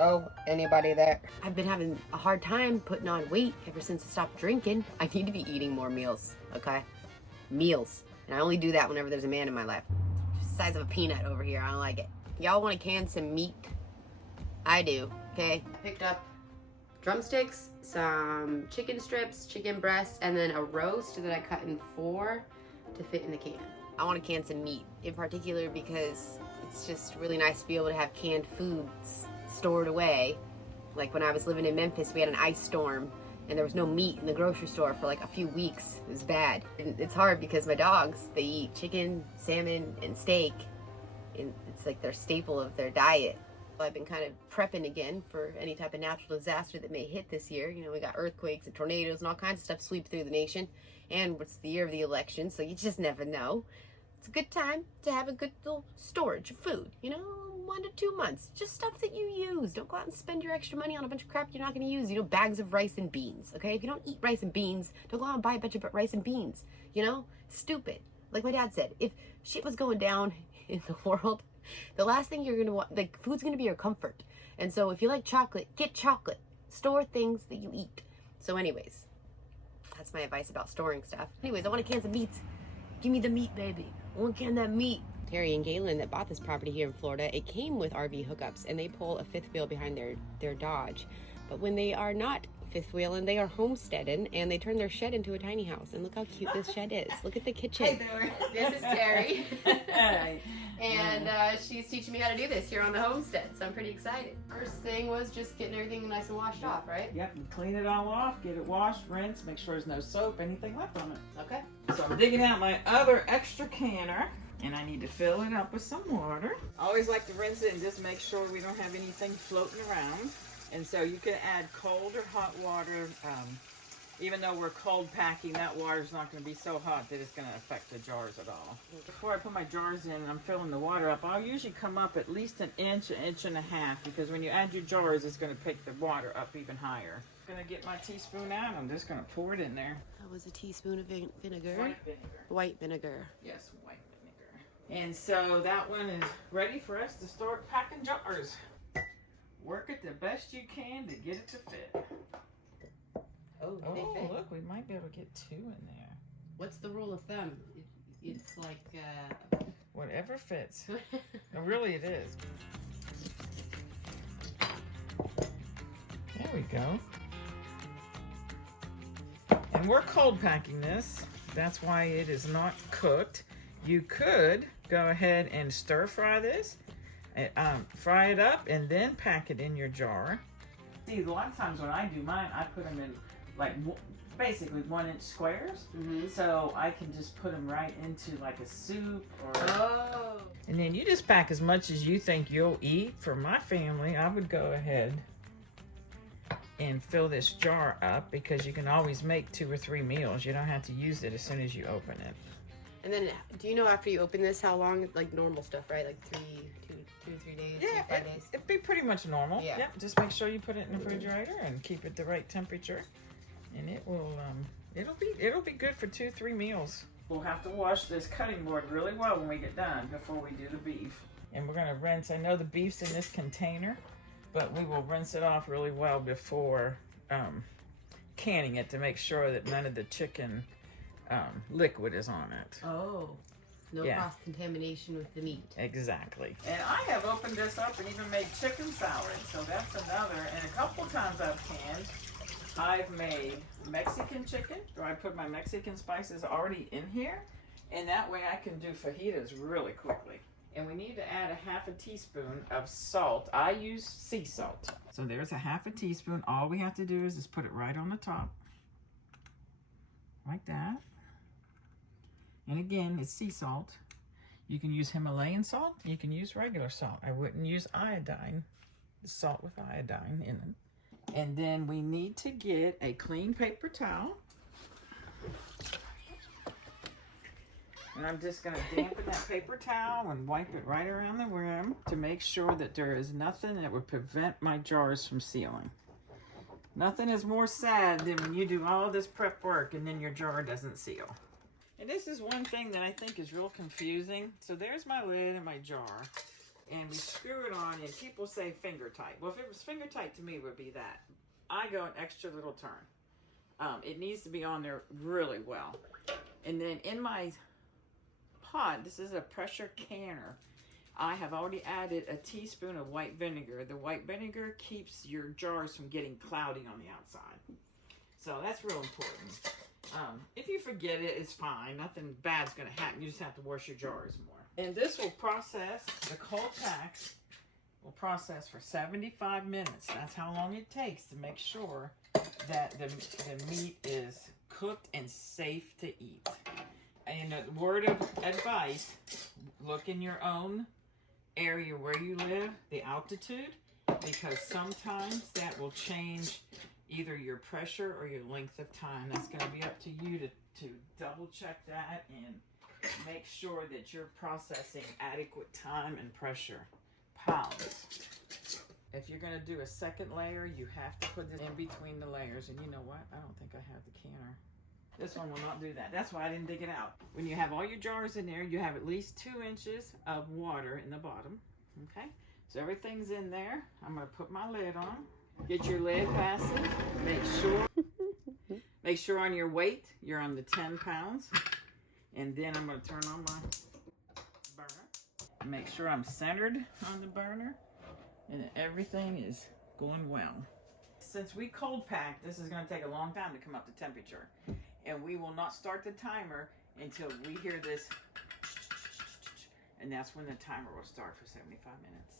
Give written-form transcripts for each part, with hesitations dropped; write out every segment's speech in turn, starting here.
Hello? Anybody there? I've been having a hard time putting on weight ever since I stopped drinking. I need to be eating more meals, okay? Meals. And I only do that whenever there's a man in my life. Just the size of a peanut over here. I don't like it. Y'all want to can some meat? I do, okay? I picked up drumsticks, some chicken strips, chicken breasts, and then a roast that I cut in 4 to fit in the can. I want to can some meat in particular because it's just really nice to be able to have canned foods stored away. Like when I was living in Memphis, we had an ice storm and there was no meat in the grocery store for like a few weeks. It was bad. And it's hard because my dogs, they eat chicken, salmon, and steak. And it's like their staple of their diet. I've been kind of prepping again for any type of natural disaster that may hit this year. You know, we got earthquakes and tornadoes and all kinds of stuff sweep through the nation. And it's the year of the election, so you just never know. It's a good time to have a good little storage of food, you know, 1 to 2 months. Just stuff that you use. Don't go out and spend your extra money on a bunch of crap you're not going to use. You know, bags of rice and beans, okay? If you don't eat rice and beans, don't go out and buy a bunch of rice and beans, you know? Stupid. Like my dad said, if shit was going down in the world, the last thing you're going to want, like, food's going to be your comfort. And so if you like chocolate, get chocolate. Store things that you eat. So anyways, that's my advice about storing stuff. Anyways, I want to can some meats. Give me the meat, baby. I want to can that meat. Terry and Galen that bought this property here in Florida, it came with RV hookups, and they pull a fifth wheel behind their Dodge. But when they are not fifth wheeling, they are homesteading, and they turn their shed into a tiny house. And look how cute this shed is. Look at the kitchen. Hey there. This is Terry. And she's teaching me how to do this here on the homestead, so I'm pretty excited. First thing was just getting everything nice and washed off, right? Yep, and clean it all off, get it washed, rinse, make sure there's no soap, anything left on it. Okay. So I'm digging out my other extra canner, and I need to fill it up with some water. I always like to rinse it and just make sure we don't have anything floating around. And so you can add cold or hot water. Even though we're cold packing, that water's not going to be so hot that it's going to affect the jars at all. Before I put my jars in and I'm filling the water up, I'll usually come up at least an inch and a half, because when you add your jars, it's going to pick the water up even higher. I'm going to get my teaspoon out. I'm just going to pour it in there. That was a teaspoon of vinegar. White vinegar. White vinegar. Yes, white vinegar. And so that one is ready for us to start packing jars. Work it the best you can to get it to fit. Oh, Oh, they fit. look, we might be able to get 2 in there. What's the rule of thumb? It's like, Whatever fits. No, really it is. There we go. And we're cold packing this. That's why it is not cooked. You could go ahead and stir fry this. Fry it up and then pack it in your jar. See, a lot of times when I do mine, I put them in like basically 1-inch squares. mm-hmm. So I can just put them right into like a soup or... Oh. And then you just pack as much as you think you'll eat. For my family, I would go ahead and fill this jar up, because you can always make 2 or 3 meals. You don't have to use it as soon as you open it. And then, do you know after you open this how long, like normal stuff, right? Like 2 to 3 days, Yeah, 5 days? it'd be pretty much normal. Yeah. Yep, just make sure you put it in the refrigerator and keep it the right temperature. And it will, it'll be good for 2-3 meals. We'll have to wash this cutting board really well when we get done before we do the beef. And we're gonna rinse, I know the beef's in this container, but we will rinse it off really well before canning it to make sure that none of the chicken liquid is on it. Oh. No Yeah. cross-contamination with the meat. Exactly. And I have opened this up and even made chicken salad, so that's another. And a couple times I've canned, I've made Mexican chicken, where I put my Mexican spices already in here, and that way I can do fajitas really quickly. And we need to add a 1/2 teaspoon of salt. I use sea salt. So there's a 1/2 teaspoon. All we have to do is just put it right on the top. Like that. And again, it's sea salt. You can use Himalayan salt. You can use regular salt. I wouldn't use iodine, salt with iodine in it. And then we need to get a clean paper towel. And I'm just going to dampen that paper towel and wipe it right around the rim to make sure that there is nothing that would prevent my jars from sealing. Nothing is more sad than when you do all this prep work and then your jar doesn't seal. And this is one thing that I think is real confusing. So there's my lid and my jar. and we screw it on, and people say finger tight. Well, if it was finger tight to me, it would be that. I go an extra little turn. It needs to be on there really well. And then in my pot, this is a pressure canner. I have already added a teaspoon of white vinegar. The white vinegar keeps your jars from getting cloudy on the outside. So that's real important. If you forget it, it's fine. Nothing bad's going to happen. You just have to wash your jars more. And this will process, the cold packs will process for 75 minutes. That's how long it takes to make sure that the meat is cooked and safe to eat. And a word of advice, look in your own area where you live, the altitude, because sometimes that will change either your pressure or your length of time. That's going to be up to you to double check that and make sure that you're processing adequate time and pressure. Pounds. If you're going to do a second layer, you have to put it in between the layers. And you know what? I don't think I have the canner. This one will not do that. That's why I didn't dig it out. When you have all your jars in there, you have at least 2 inches of water in the bottom. Okay? So everything's in there. I'm going to put my lid on. Get your lid fastened. Make sure on your weight, you're on the 10 pounds. And then I'm going to turn on my burner. Make sure I'm centered on the burner. And that everything is going well. Since we cold packed, this is going to take a long time to come up to temperature. And we will not start the timer until we hear this. And that's when the timer will start for 75 minutes.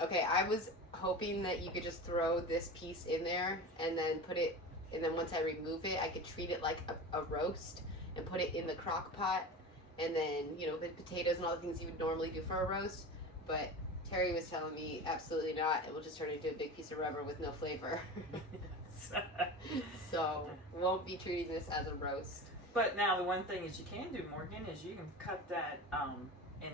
Okay, I was hoping that you could just throw this piece in there and then put it, and then once I remove it, I could treat it like a roast and put it in the crock pot, and then, you know, with potatoes and all the things you would normally do for a roast. But Terry was telling me absolutely not. It will just turn into a big piece of rubber with no flavor. So won't be treating this as a roast. But now the one thing is you can do, Morgan, is you can cut that in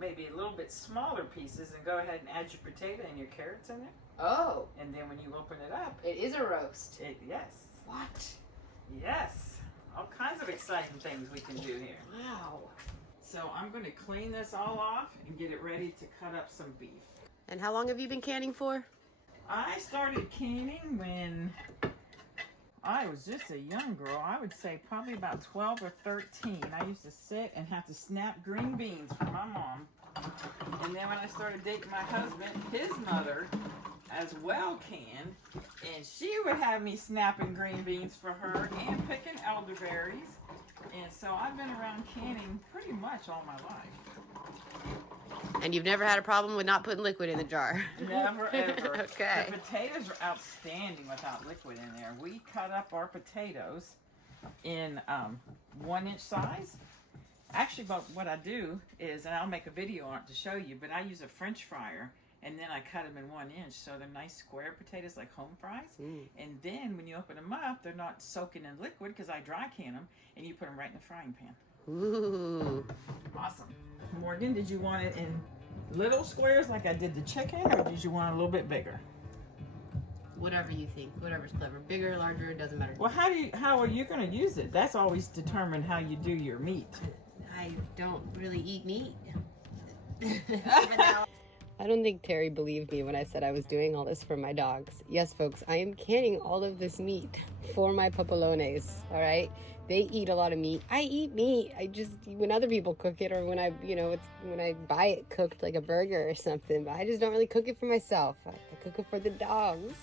maybe a little bit smaller pieces and go ahead and add your potato and your carrots in there. Oh. And then when you open it up, It is a roast. Yes. What? Yes. All kinds of exciting things we can do here. Wow. So I'm going to clean this all off and get it ready to cut up some beef. And how long have you been canning for? I started canning when I was just a young girl. I would say probably about 12 or 13. I used to sit and have to snap green beans for my mom. And then when I started dating my husband, his mother as well canned. And she would have me snapping green beans for her and picking elderberries. And so I've been around canning pretty much all my life. And you've never had a problem with not putting liquid in the jar? Never, ever. Okay. The potatoes are outstanding without liquid in there. We cut up our potatoes in 1-inch size. Actually, but what I do is, and I'll make a video on it to show you, but I use a French fryer, and then I cut them in 1 inch, so they're nice square potatoes like home fries. And then when you open them up, they're not soaking in liquid because I dry can them, and you put them right in the frying pan. Ooh. Awesome. Morgan, did you want it in little squares like I did the chicken, or did you want it a little bit bigger? Whatever you think. Whatever's clever. Bigger, larger, it doesn't matter. Well, how are you going to use it? That's always determined how you do your meat. I don't really eat meat. I don't think Terry believed me when I said I was doing all this for my dogs. Yes, folks, I am canning all of this meat for my papalones, all right? They eat a lot of meat. I eat meat. I just, when other people cook it, or when I, you know, it's when I buy it cooked like a burger or something, but I just don't really cook it for myself. I cook it for the dogs.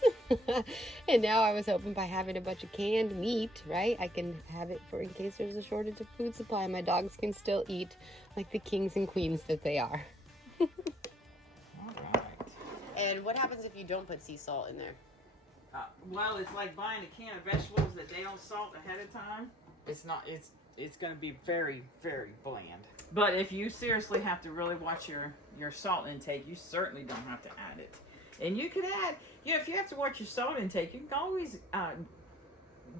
And now I was hoping by having a bunch of canned meat, right, I can have it for in case there's a shortage of food supply. My dogs can still eat like the kings and queens that they are. And what happens if you don't put sea salt in there? Well, it's like buying a can of vegetables that they don't salt ahead of time. It's not. It's going to be very, very bland. But if you seriously have to really watch your salt intake, you certainly don't have to add it. And you could add, you know, if you have to watch your salt intake, you can always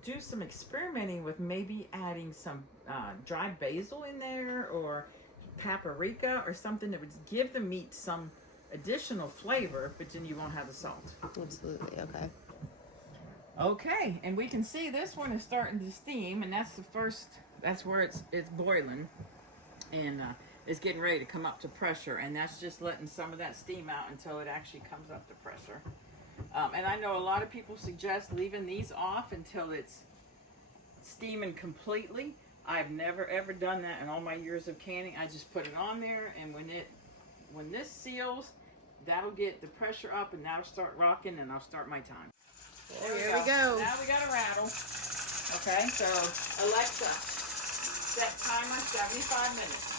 do some experimenting with maybe adding some dried basil in there, or paprika, or something that would give the meat some additional flavor, but then you won't have the salt. Absolutely. Okay. Okay, and we can see this one is starting to steam, and that's the first. That's where it's boiling, and is getting ready to come up to pressure, and that's just letting some of that steam out until it actually comes up to pressure. And I know a lot of people suggest leaving these off until it's steaming completely. I've never ever done that in all my years of canning. I just put it on there, and when this seals, that'll get the pressure up, and that'll start rocking, and I'll start my time. There we go. Now we got a rattle. Okay, so Alexa, set timer 75 minutes.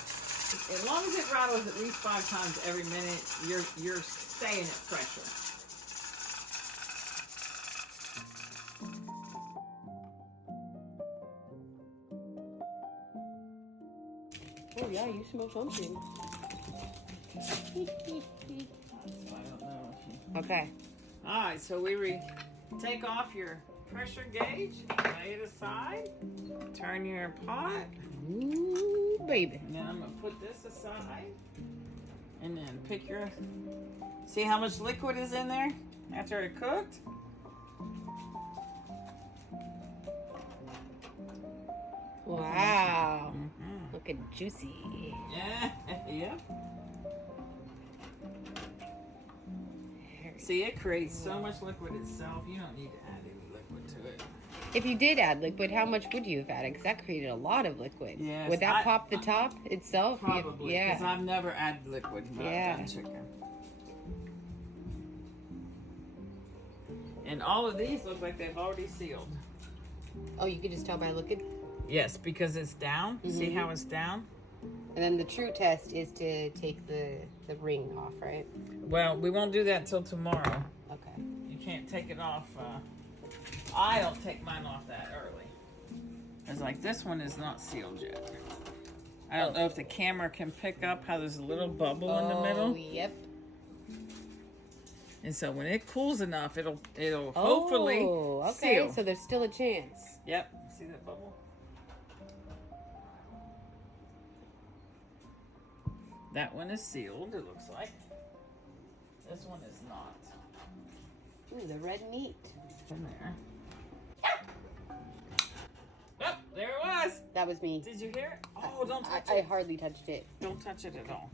As long as it rattles at least 5 times every minute, you're staying at pressure. Oh yeah, you smell something. Okay. All right, so take off your pressure gauge, lay it aside, turn your pot. Ooh, baby. And then I'm gonna put this aside, and then pick your. See how much liquid is in there after it cooked? Wow. Looking juicy. Yeah. Yep. See, it creates so much liquid itself. You don't need to add any liquid to it. If you did add liquid, how much would you have added? Because that created a lot of liquid. Yes, Would that pop the top itself? Probably. Because Yeah. I've never added liquid when I've done chicken. And all of these look like they've already sealed. Oh, you can just tell by looking? Yes, because it's down. See how it's down? And then the true test is to take the ring off, right? Well, we won't do that till tomorrow. Okay. You can't take it off. I don't take mine off that early. It's like this one is not sealed yet. I don't know if the camera can pick up how there's a little bubble in the middle. Oh, yep. And so when it cools enough, it'll hopefully okay. seal. So there's still a chance. Yep. See that bubble? That one is sealed, it looks like. This one is not. Ooh, the red meat. It's in there. Oh, there it was. That was me. Did you hear it? Oh, don't touch I it. hardly touched it. Don't touch it at all.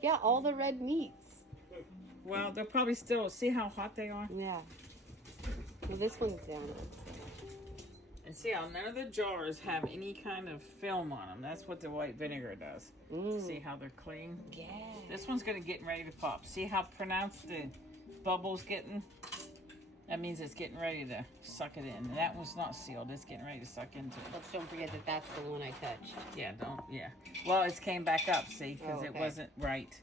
Yeah, all the red meats. Well, they're probably still, see how hot they are? Yeah. Well, this one's down. And see how none of the jars have any kind of film on them. That's what the white vinegar does. See how they're clean? Yeah. This one's getting ready to pop. See how pronounced the bubble's getting? That means it's getting ready to suck it in. And that one's not sealed. It's getting ready to suck into it. Let's don't forget that that's the one I touched. Yeah, yeah. Well, it's came back up, see, because it wasn't right.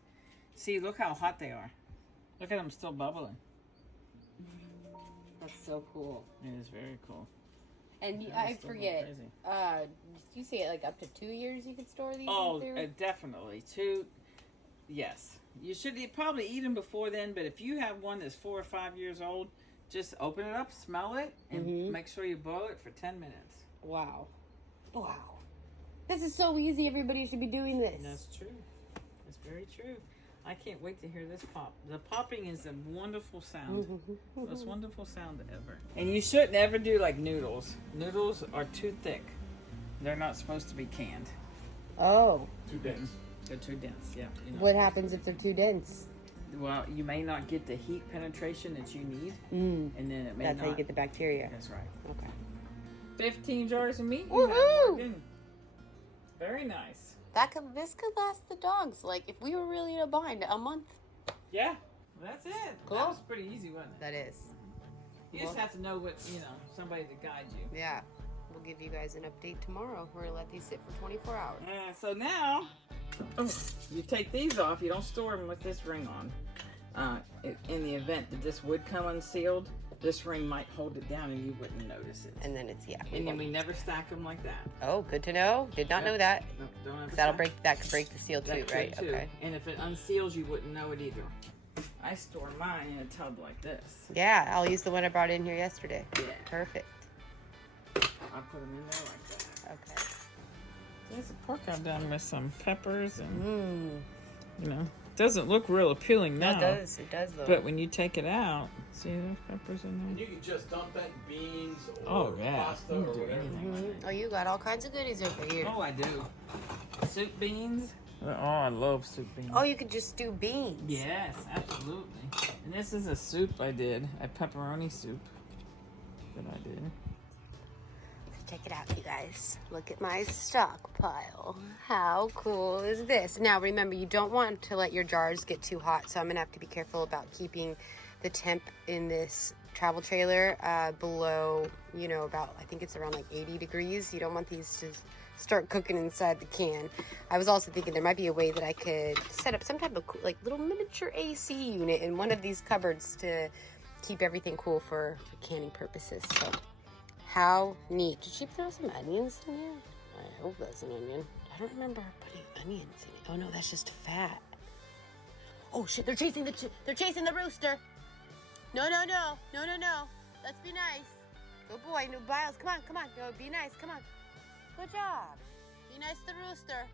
See, look how hot they are. Look at them still bubbling. That's so cool. It is very cool. And That I is still forget, crazy. you say like up to 2 years you can store these? Oh, in theory? definitely. 2, yes. You should probably eat them before then, but if you have one that's 4 or 5 years old, just open it up, smell it, and make sure you boil it for 10 minutes. Wow. Wow. This is so easy. Everybody should be doing this. That's true. That's very true. I can't wait to hear this pop. The popping is a wonderful sound. Most wonderful sound ever. And you shouldn't ever do like noodles. Noodles are too thick. They're not supposed to be canned. Oh. Too dense. They're too dense, yeah. What happens if they're too dense? Well, you may not get the heat penetration that you need, and then it may That's not. how you get the bacteria. That's right. Okay. 15 jars of meat. Woohoo! Very nice. This could last the dogs. Like if we were really in a bind, a month. Yeah, that's it. Cool. That was pretty easy, wasn't it? That is. You just have to know what, somebody to guide you. Yeah. We'll give you guys an update tomorrow. We're gonna let these sit for 24 hours. So now, you take these off. You don't store them with this ring on. In the event that this would come unsealed, this ring might hold it down and you wouldn't notice it. And then it's And then we never stack them like that. Oh, good to know. Did not know that. No, don't ever That'll stack. that could break the seal too, That could right? too. Okay. And if it unseals, you wouldn't know it either. I store mine in a tub like this. Yeah, I'll use the one I brought in here yesterday. Yeah. Perfect. I put them in there like that. Okay. There's a pork I've done with some peppers and, doesn't look real appealing now. It does. It does though. But when you take it out, see there's peppers in And there. you can just dump that in beans or Oh, yeah. pasta You or can do whatever. anything with Oh, you got all kinds of goodies over here. Oh, I do. Soup beans. Oh, I love soup beans. Oh, you could just do beans. Yes, absolutely. And this is a soup I did, a pepperoni soup that I did. Check it out, you guys. Look at my stockpile. How cool is this? Now, remember, you don't want to let your jars get too hot, so I'm gonna have to be careful about keeping the temp in this travel trailer below, you know, about, I think it's around like 80 degrees. You don't want these to start cooking inside the can. I was also thinking there might be a way that I could set up some type of like little miniature AC unit in one of these cupboards to keep everything cool for canning purposes. So how neat. Did she throw some onions in here? I hope that's an onion. I don't remember putting onions in it. Oh no, that's just fat. Oh shit, they're chasing the rooster. No. Let's be nice. Good boy, new Biles. Come on. No, be nice. Come on. Good job. Be nice to the rooster.